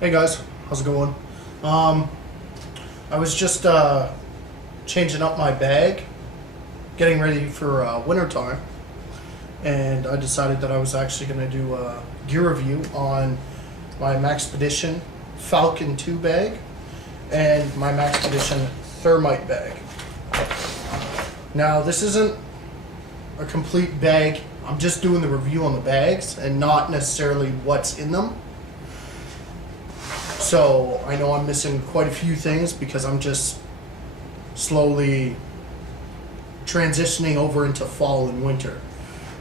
Hey guys, how's it going? I was just changing up my bag, getting ready for winter time, and I decided that I was actually going to do a gear review on my Maxpedition Falcon 2 bag and my Maxpedition Thermite bag. Now, this isn't a complete bag. I'm just doing the review on the bags and not necessarily what's in them. So I know I'm missing quite a few things because I'm just slowly transitioning over into fall and winter.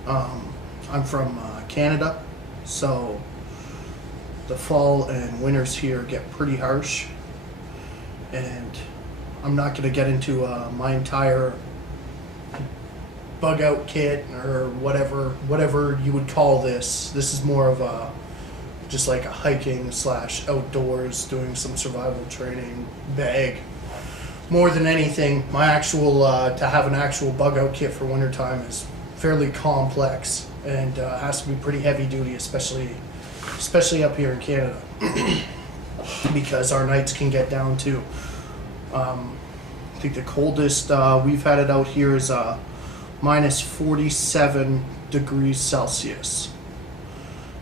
I'm from Canada, so the fall and winters here get pretty harsh, and I'm not going to get into my entire bug out kit or whatever you would call this. This is more of a just like a hiking / outdoors, doing some survival training bag. More than anything, my actual, to have an actual bug out kit for wintertime is fairly complex and has to be pretty heavy duty, especially up here in Canada, because our nights can get down to, I think the coldest we've had it out here is minus 47 degrees Celsius.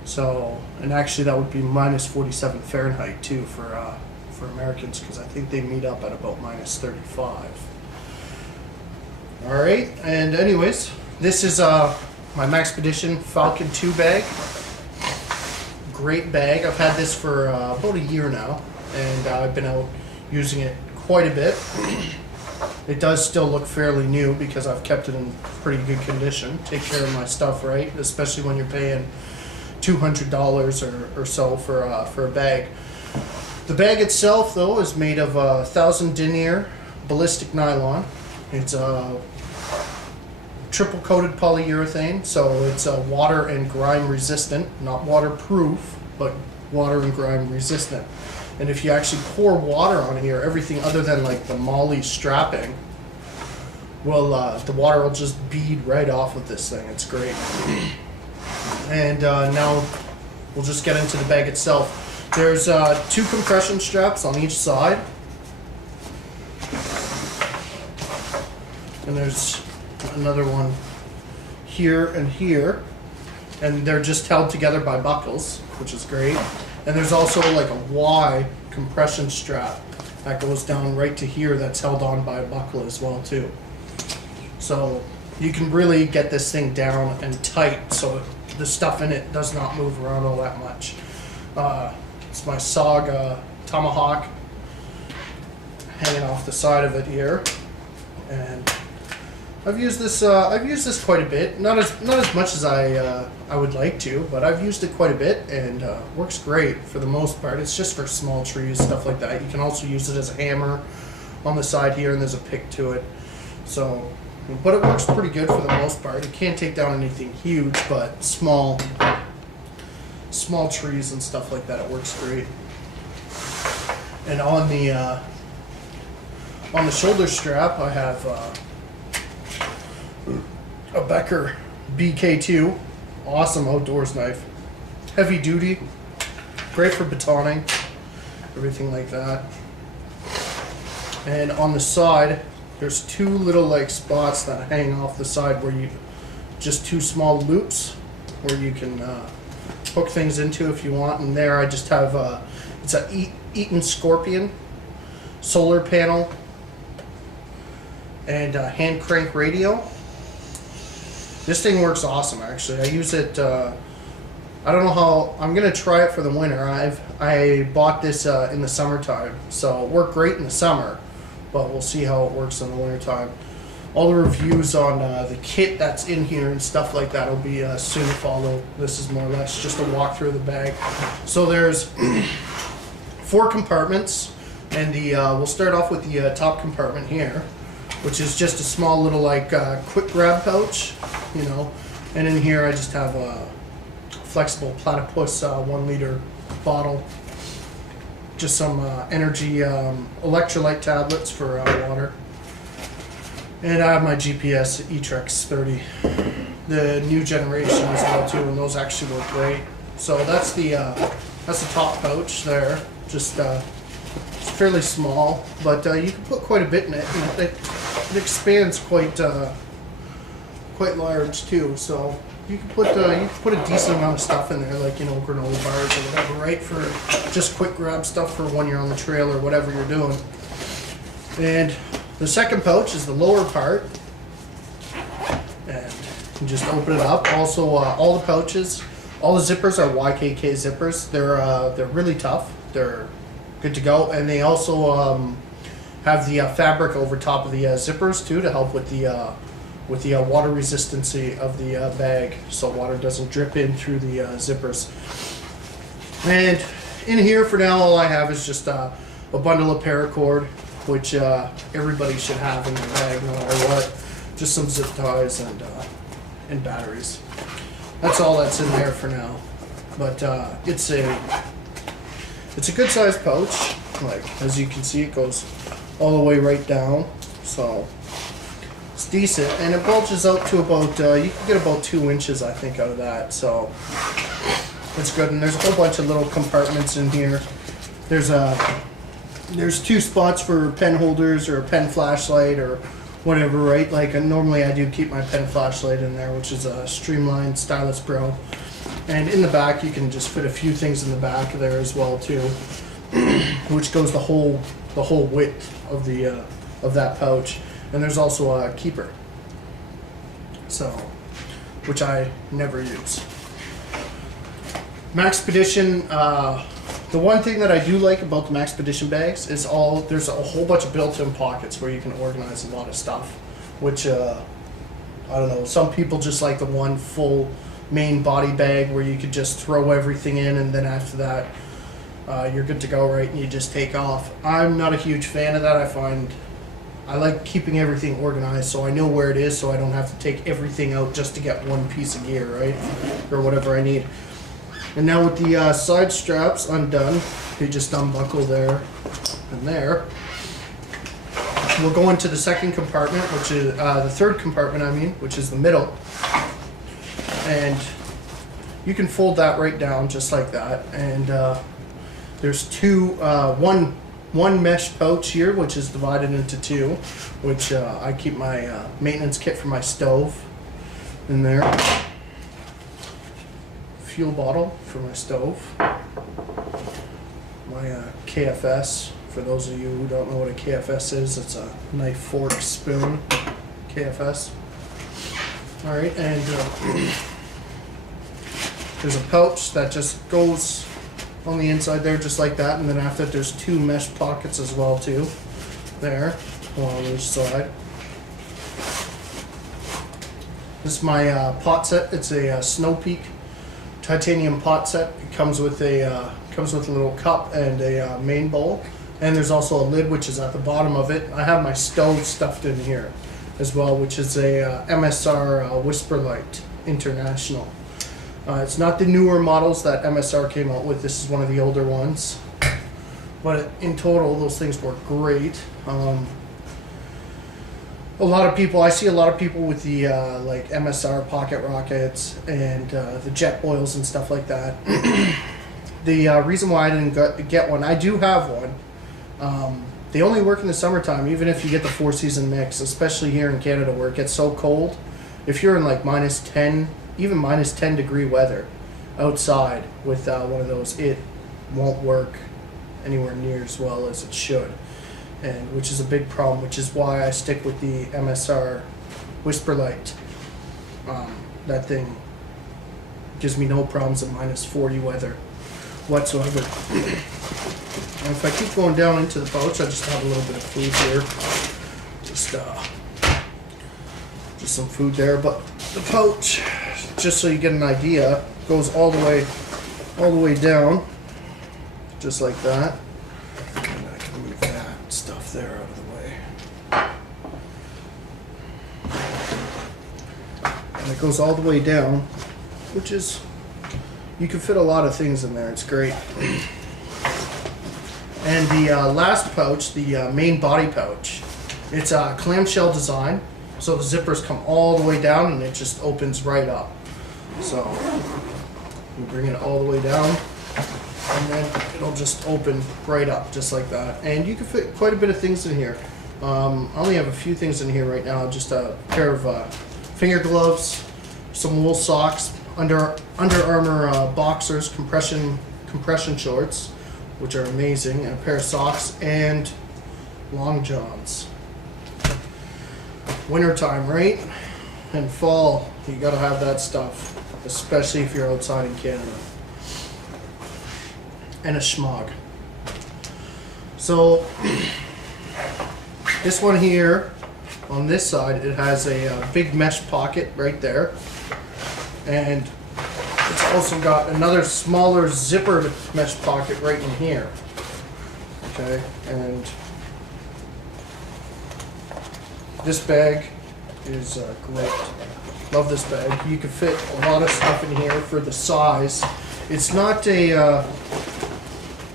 So, and actually that would be minus 47 Fahrenheit too for Americans, because I think they meet up at about minus 35. Alright, and anyways, this is my Maxpedition Falcon 2 bag. Great bag. I've had this for about a year now, and I've been out using it quite a bit. It does still look fairly new because I've kept it in pretty good condition. Take care of my stuff right, especially when you're paying $200 or so for a bag. The bag itself, though, is made of 1000 denier ballistic nylon. It's a triple coated polyurethane, so it's water and grime resistant, not waterproof, but water and grime resistant. And if you actually pour water on here, everything other than like the MOLLE strapping will the water will just bead right off of this thing. It's great. And now we'll just get into the bag itself. There's 2 compression straps on each side, and there's another one here and here, and they're just held together by buckles, which is great. And there's also like a Y compression strap that goes down right to here that's held on by a buckle as well too. So you can really get this thing down and tight so the stuff in it does not move around all that much. It's my SOG Tomahawk hanging off the side of it here, and I've used this quite a bit. Not as much as I would like to, but I've used it quite a bit, and works great for the most part. It's just for small trees, stuff like that. You can also use it as a hammer on the side here, and there's a pick to it. So, but it works pretty good for the most part. It can't take down anything huge, but small trees and stuff like that, it works great. And on the shoulder strap, I have a Becker BK2, awesome outdoors knife, heavy duty, great for batoning, everything like that. And on the side, there's 2 little like spots that hang off the side where you just 2 small loops where you can hook things into if you want. And there I just have it's a Eaton Scorpion solar panel and a hand crank radio. This thing works awesome, actually. I use it, I don't know how, I'm going to try it for the winter. I bought this in the summertime, so it worked great in the summer, but we'll see how it works in the wintertime. All the reviews on the kit that's in here and stuff like that will be soon to follow. This is more or less just a walkthrough of the bag. So there's 4 compartments, and we'll start off with the top compartment here, which is just a small little like quick grab pouch, you know. And in here I just have a flexible platypus 1 liter bottle, just some energy electrolyte tablets for water, and I have my GPS eTrex 30, the new generation as well too, and those actually work great. So that's the That's the top pouch there. Just it's fairly small, but you can put quite a bit in it, and it expands quite large too. So you can put a decent amount of stuff in there, like, you know, granola bars or whatever, right? For just quick grab stuff for when you're on the trail or whatever you're doing. And the second pouch is the lower part, and you can just open it up. Also, all the pouches, all the zippers are YKK zippers. They're really tough. They're good to go, and they also have the fabric over top of the zippers too to help with the water resistancy of the bag, so water doesn't drip in through the zippers. And in here for now, all I have is just a bundle of paracord, which everybody should have in their bag no matter what. Just some zip ties and batteries. That's all that's in there for now. But it's a good sized pouch. Like, as you can see, it goes all the way right down. So it's decent, and it bulges out to about you can get about 2 inches, I think, out of that. So it's good. And there's a whole bunch of little compartments in here. There's 2 spots for pen holders or a pen flashlight or whatever, right? Like, normally I do keep my pen flashlight in there, which is a Streamline Stylus Pro. And in the back, you can just fit a few things in the back there as well too, which goes the whole width of the of that pouch. And there's also a keeper, so, which I never use. Maxpedition. The one thing that I do like about the Maxpedition bags is there's a whole bunch of built-in pockets where you can organize a lot of stuff, which I don't know. Some people just like the one full main body bag where you could just throw everything in, and then after that you're good to go, right? And you just take off. I'm not a huge fan of that. I like keeping everything organized so I know where it is, so I don't have to take everything out just to get one piece of gear, right? Or whatever I need. And now with the side straps undone, they just unbuckle there and there. We'll go into the second compartment, which is the third compartment, I mean, which is the middle. And you can fold that right down just like that. And there's one mesh pouch here, which is divided into 2, which I keep my maintenance kit for my stove in there. Fuel bottle for my stove. My KFS, for those of you who don't know what a KFS is, it's a knife, fork, spoon, KFS. Alright, and there's a pouch that just goes on the inside there just like that, and then after there's 2 mesh pockets as well too, there, along each side. This is my pot set. It's a Snow Peak titanium pot set. It comes with a little cup and a main bowl, and there's also a lid which is at the bottom of it. I have my stove stuffed in here as well, which is a MSR Whisper Light International. It's not the newer models that MSR came out with. This is one of the older ones, but in total those things work great. I see a lot of people with the like MSR pocket rockets and the jet boils and stuff like that. The reason why I didn't get one, I do have one. They only work in the summertime, even if you get the 4-season mix, especially here in Canada where it gets so cold. If you're in like -10, even -10 degree weather outside with one of those, it won't work anywhere near as well as it should. And which is a big problem, which is why I stick with the MSR Whisper Light. That thing gives me no problems at -40 weather whatsoever. And if I keep going down into the pouch, I just have a little bit of food here. Just some food there, but the pouch, just so you get an idea, goes all the way down, just like that. And I can move that stuff there out of the way. And it goes all the way down, which is, you can fit a lot of things in there. It's great. And the last pouch, the main body pouch, it's a clamshell design, so the zippers come all the way down and it just opens right up. So we bring it all the way down, and then it'll just open right up just like that. And you can fit quite a bit of things in here. I only have a few things in here right now, just a pair of finger gloves, some wool socks, Under Armour boxers, compression shorts, which are amazing, and a pair of socks, and long johns. Wintertime, right? And fall, you gotta have that stuff, especially if you're outside in Canada. And a schmog. So, this one here, on this side, it has a big mesh pocket right there. And it's also got another smaller zippered mesh pocket right in here. Okay, and this bag is great. Love this bag. You can fit a lot of stuff in here for the size. It's not a...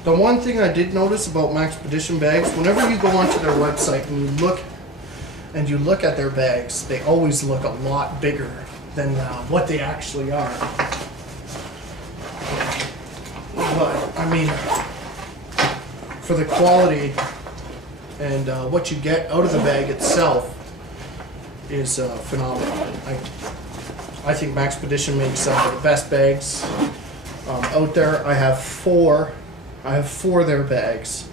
the one thing I did notice about Maxpedition bags, whenever you go onto their website and you look at their bags, they always look a lot bigger than what they actually are. But I mean, for the quality and what you get out of the bag itself is phenomenal. I think Maxpedition makes the best bags out there. I have four of their bags.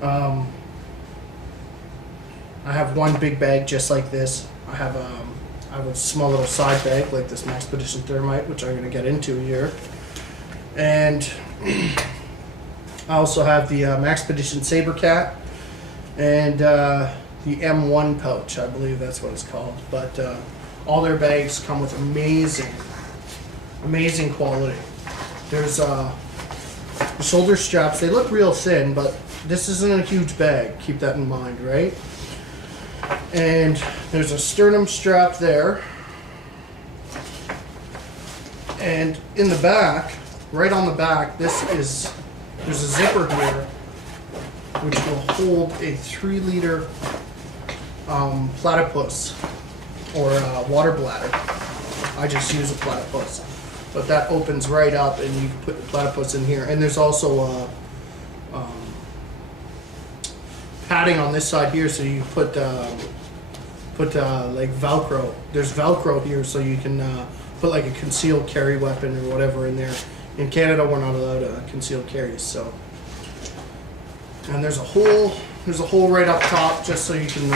I have one big bag just like this. I have a small little side bag like this Maxpedition Thermite, which I'm going to get into here. And I also have the Maxpedition Sabercat and the M1 pouch, I believe that's what it's called. But all their bags come with amazing quality. There's the shoulder straps. They look real thin, but this isn't a huge bag. Keep that in mind, right? And there's a sternum strap there. And in the back, right on the back, there's a zipper here which will hold a 3-liter platypus or water bladder. I just use a platypus. But that opens right up and you can put the platypus in here. And there's also padding on this side here, so you put like Velcro. There's Velcro here, so you can put like a concealed carry weapon or whatever in there. In Canada, we're not allowed concealed carries, so. And there's a hole right up top, just so you can.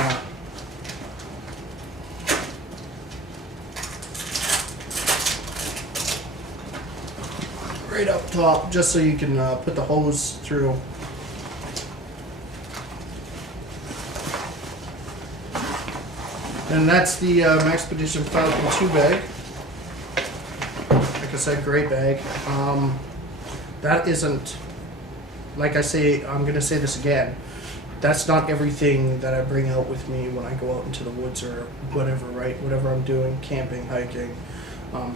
Right up top, just so you can put the hose through. And that's the Maxpedition Falcon 2 bag. Like I said, great bag. That isn't, like I say, I'm going to say this again, that's not everything that I bring out with me when I go out into the woods or whatever, right? Whatever I'm doing, camping, hiking,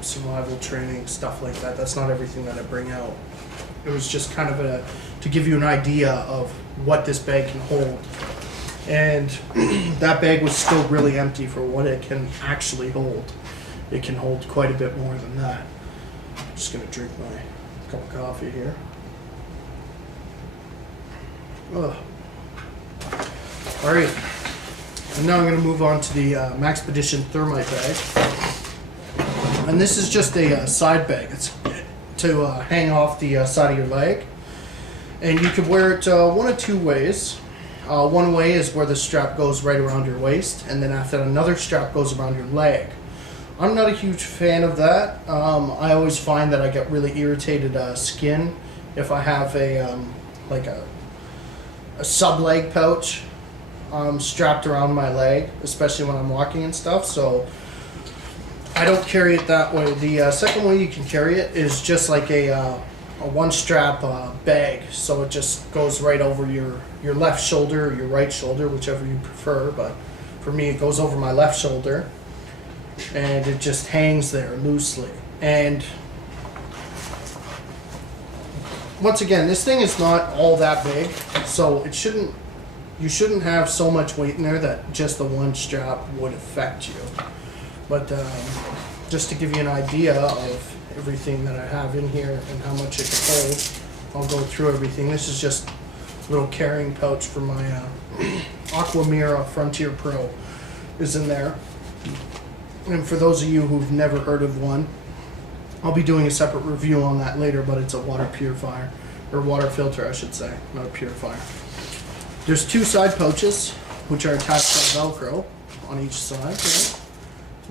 survival training, stuff like that. That's not everything that I bring out. It was just kind of to give you an idea of what this bag can hold. And that bag was still really empty for what it can actually hold. It can hold quite a bit more than that. I'm just going to drink my cup of coffee here. Ugh. Alright, and now I'm going to move on to the Maxpedition Thermite bag. And this is just a side bag. It's to hang off the side of your leg. And you could wear it one of two ways. One way is where the strap goes right around your waist, and then after that another strap goes around your leg. I'm not a huge fan of that. I always find that I get really irritated skin if I have a like a sub-leg pouch strapped around my leg, especially when I'm walking and stuff, so I don't carry it that way. The second way you can carry it is just like a one strap bag, so it just goes right over your left shoulder or your right shoulder, whichever you prefer, but for me it goes over my left shoulder and it just hangs there loosely. And once again, this thing is not all that big, so you shouldn't have so much weight in there that just the one strap would affect you. But just to give you an idea of everything that I have in here and how much it can hold, I'll go through everything. This is just a little carrying pouch for my Aquamira Frontier Pro is in there. And for those of you who've never heard of one, I'll be doing a separate review on that later, but it's a water purifier, or water filter I should say, not a purifier. There's 2 side pouches, which are attached to Velcro on each side, right?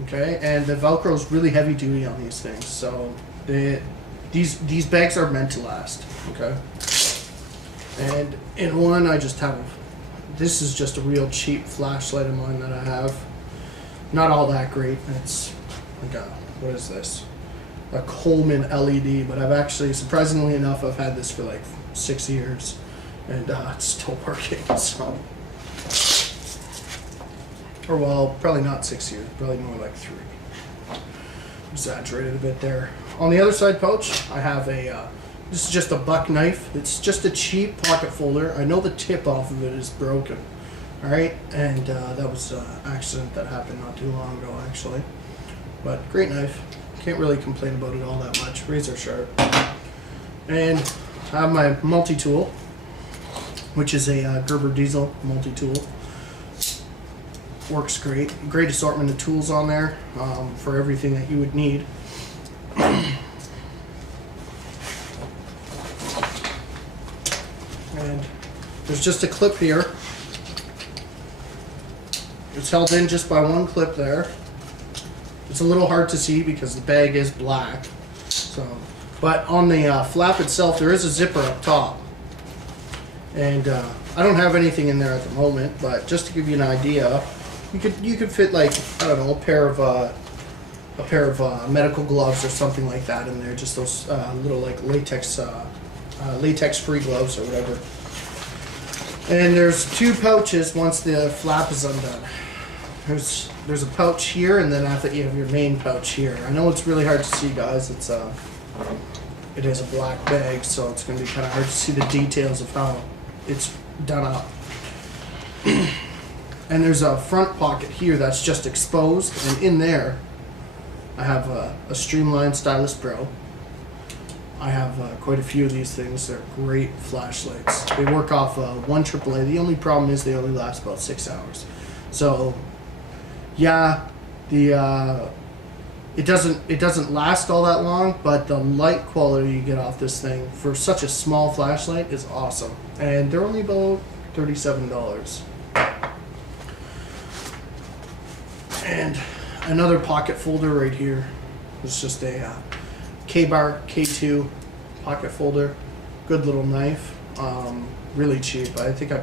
Okay, and the Velcro is really heavy duty on these things, so these bags are meant to last, okay? And in one, I just have, this is just a real cheap flashlight of mine that I have. Not all that great. It's like a, what is this? A Coleman LED, but I've actually, surprisingly enough, I've had this for like 6 years, and it's still working, so. Or well, probably not 6 years, probably more like 3. Exaggerated a bit there. On the other side pouch, I have a, this is just a buck knife. It's just a cheap pocket folder. I know the tip off of it is broken. Alright, and that was an accident that happened not too long ago actually. But great knife. Can't really complain about it all that much. Razor sharp. And I have my multi-tool, which is a Gerber Diesel multi-tool. Works great. Great assortment of tools on there for everything that you would need. And there's just a clip here. It's held in just by one clip there. It's a little hard to see because the bag is black. So, but on the flap itself, there is a zipper up top. And I don't have anything in there at the moment, but just to give you an idea, you could fit like, I don't know, a pair of medical gloves or something like that in there. Just those little like latex free gloves or whatever. And there's 2 pouches once the flap is undone. There's a pouch here, and then after you have your main pouch here. I know it's really hard to see, guys. It is a black bag, so it's going to be kind of hard to see the details of how it's done up. And there's a front pocket here that's just exposed, and in there I have a Streamline Stylus Pro. I have quite a few of these things. They're great flashlights. They work off 1 AAA. The only problem is they only last about 6 hours. So, yeah, it doesn't last all that long, but the light quality you get off this thing for such a small flashlight is awesome. And they're only about $37. And another pocket folder right here. It's just a K-Bar K2 pocket folder. Good little knife. Really cheap. I think I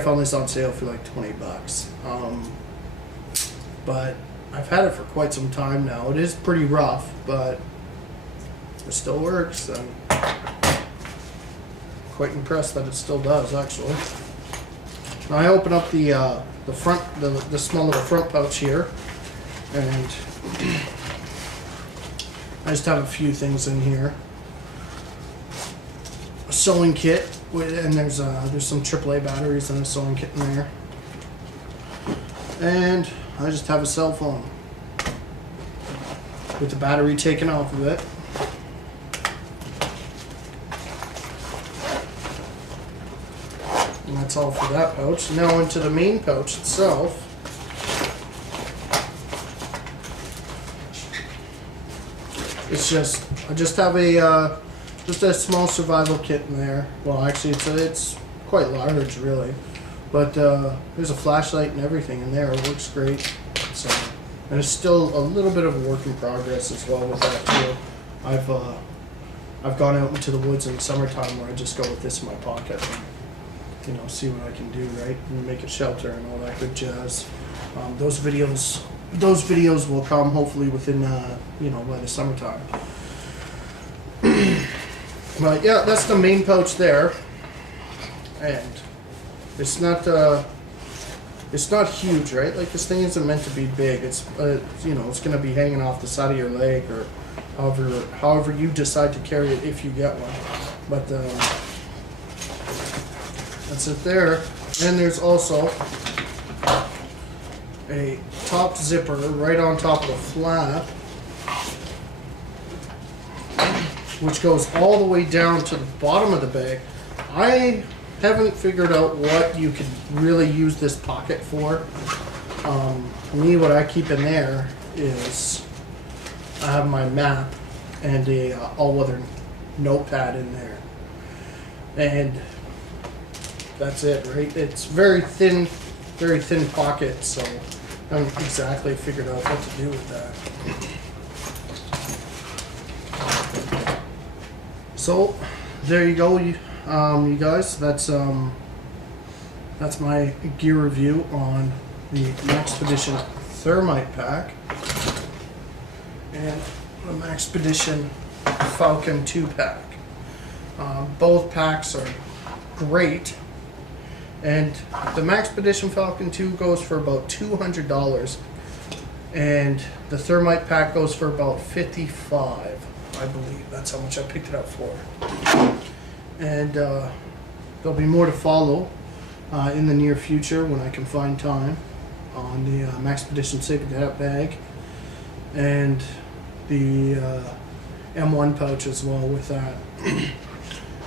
found this on sale for like $20. But I've had it for quite some time now. It is pretty rough, but it still works. I'm quite impressed that it still does, actually. Now I open up the front, the small little front pouch here, and I just have a few things in here. A sewing kit, and there's some AAA batteries and a sewing kit in there. And I just have a cell phone with the battery taken off of it. And that's all for that pouch. Now into the main pouch itself. It's just, I just have a small survival kit in there. Well, actually, it's quite large, really. But there's a flashlight and everything in there. It works great. So, and it's still a little bit of a work in progress as well with that too. I've gone out into the woods in summertime where I just go with this in my pocket and, see what I can do, right, and make a shelter and all that good jazz. Those videos will come hopefully within by the summertime. But yeah, that's the main pouch there, and it's not huge, right? Like, this thing isn't meant to be big. It's it's gonna be hanging off the side of your leg, or however you decide to carry it if you get one. But that's it there. And there's also a top zipper right on top of the flap. which goes all the way down to the bottom of the bag. I haven't figured out what you could really use this pocket for. Me, what I keep in there is I have my map and a all-weather notepad in there, and that's it, right? It's very thin pocket, so I haven't exactly figured out what to do with that. So there you go, you guys. That's my gear review on the Maxpedition Thermite pack and the Maxpedition Falcon 2 pack. Both packs are great, and the Maxpedition Falcon 2 goes for about $200, and the Thermite pack goes for about $55, I believe. That's how much I picked it up for. And there'll be more to follow in the near future when I can find time on the Maxpedition Safe and Hat bag and the M1 pouch as well with that.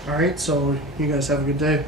Alright, so you guys have a good day.